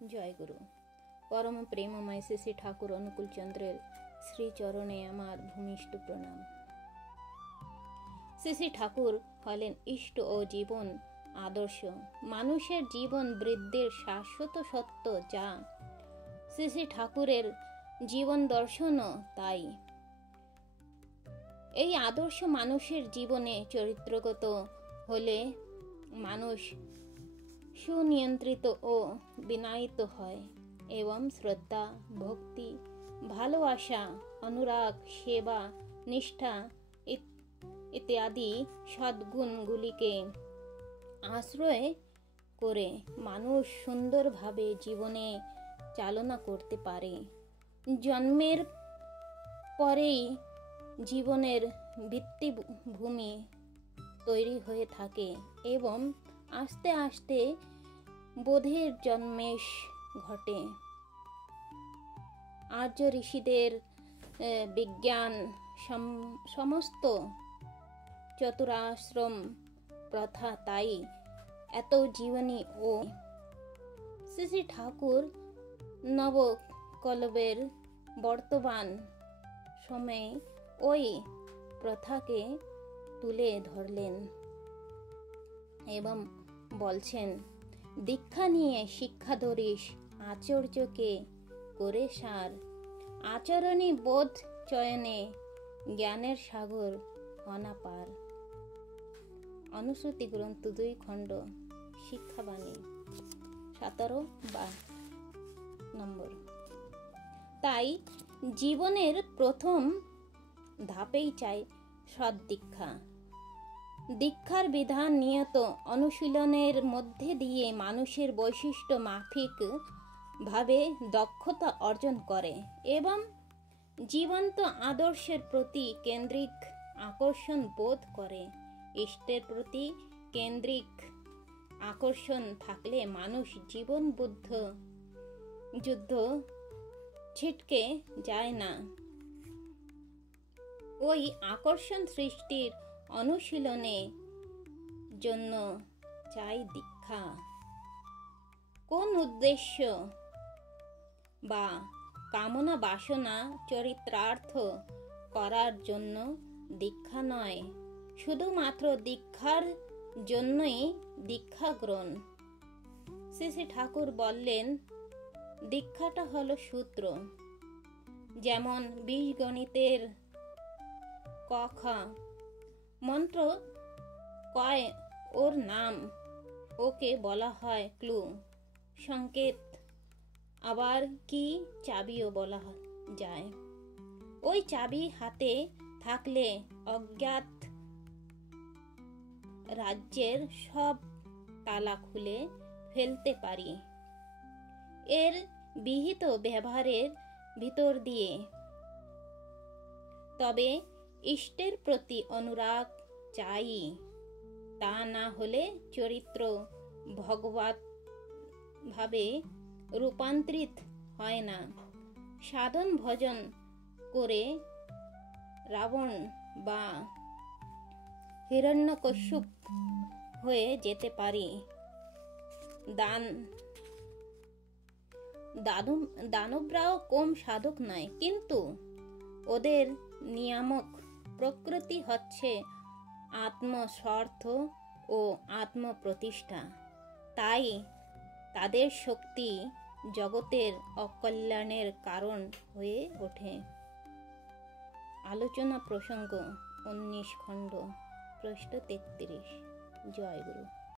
জয় গুরু। পরম প্রেমময় শ্রী শ্রী ঠাকুর অনুকূল চন্দ্রের শ্রীচরণে আমার ভূমিষ্ঠ প্রণাম। শ্রী শ্রী ঠাকুর হলেন ইষ্ট ও জীবন আদর্শ, মানুষের জীবন বৃদ্ধির শাশ্বত সত্য, যা শ্রী শ্রী ঠাকুরের জীবন দর্শনও তাই। এই আদর্শ মানুষের জীবনে চরিত্রগত হলে মানুষ সুনিয়ন্ত্রিত ও বিনয়িত হয় এবং শ্রদ্ধা, ভক্তি, ভালোবাসা, অনুরাগ, সেবা, নিষ্ঠা ইত্যাদি সদ্গুণগুলিকে আশ্রয় করে মানুষ সুন্দরভাবে জীবনে চালনা করতে পারে। জন্মের পরেই জীবনের ভিত্তিভূমি তৈরি হয়ে থাকে এবং আস্তে আস্তে বোধের জন্মেষ ঘটে। আর্য ঋষিদের বিজ্ঞান সমস্ত চতুরাশ্রম প্রথা তাই এত জীবনী ও শ্রী শ্রী ঠাকুর নবকলবের বর্তমান সময়ে ওই প্রথাকে তুলে ধরলেন এবং বলছেন, দীক্ষা নিয়ে শিক্ষা ধরিস, আচার্যকে করে সার, আচরণী বোধ চয়নে জ্ঞানের সাগর অনাপার। অনুশ্রুতি গ্রন্থ 2 খণ্ড, শিক্ষাবাণী 17 নম্বর। তাই জীবনের প্রথম ধাপেই চাই সদ্দীক্ষা। দীক্ষার বিধান নিয়ত অনুশীলনের মধ্যে দিয়ে মানুষের বৈশিষ্ট্য মাফিক ভাবে দক্ষতা অর্জন করে এবং জীবন্ত আদর্শের প্রতি কেন্দ্রিক আকর্ষণ বোধ করে। ইষ্টের প্রতি কেন্দ্রিক আকর্ষণ থাকলে মানুষ জীবনবুদ্ধ যুদ্ধ ছিটকে যায় না। ওই আকর্ষণ সৃষ্টির অনুশীলনে জন্য চাই দীক্ষা। কোন উদ্দেশ্য বা কামনা বাসনা চরিতার্থ করার জন্য দীক্ষা নয়, শুধুমাত্র দীক্ষার জন্যই দীক্ষা গ্রহণ। শ্রী শ্রী ঠাকুর বললেন, দীক্ষাটা হলো সূত্র, যেমন বীজগণিতের ক খ মন্ত্র কয় ওর নাম, ওকে বলা হয় ক্লু, সংকেত, আবার কি চাবিও বলা যায়। ওই চাবি হাতে থাকলে অজ্ঞাত রাজ্যের সব তালা খুলে ফেলতে পারি। এর বিহিত ব্যবহারের ভিতর দিয়ে তবে ইষ্টের প্রতি অনুরাগ চাই, তা না হলে চরিত্র ভগবত ভাবে রূপান্তরিত হয় না। সাধন ভজন করে রাবণ বা হিরণ্যকশ্যপ হয়ে যেতে পারি। দানবরাও কম সাধক নয়, কিন্তু ওদের নিয়ামক প্রকৃতি হচ্ছে আত্মস্বার্থ ও আত্মপ্রতিষ্ঠা। তাই তাদের শক্তি জগতের অকল্যাণের কারণ হয়ে ওঠে। আলোচনা প্রসঙ্গ 19 খণ্ড, পৃষ্ঠা 33। জয় গুরু।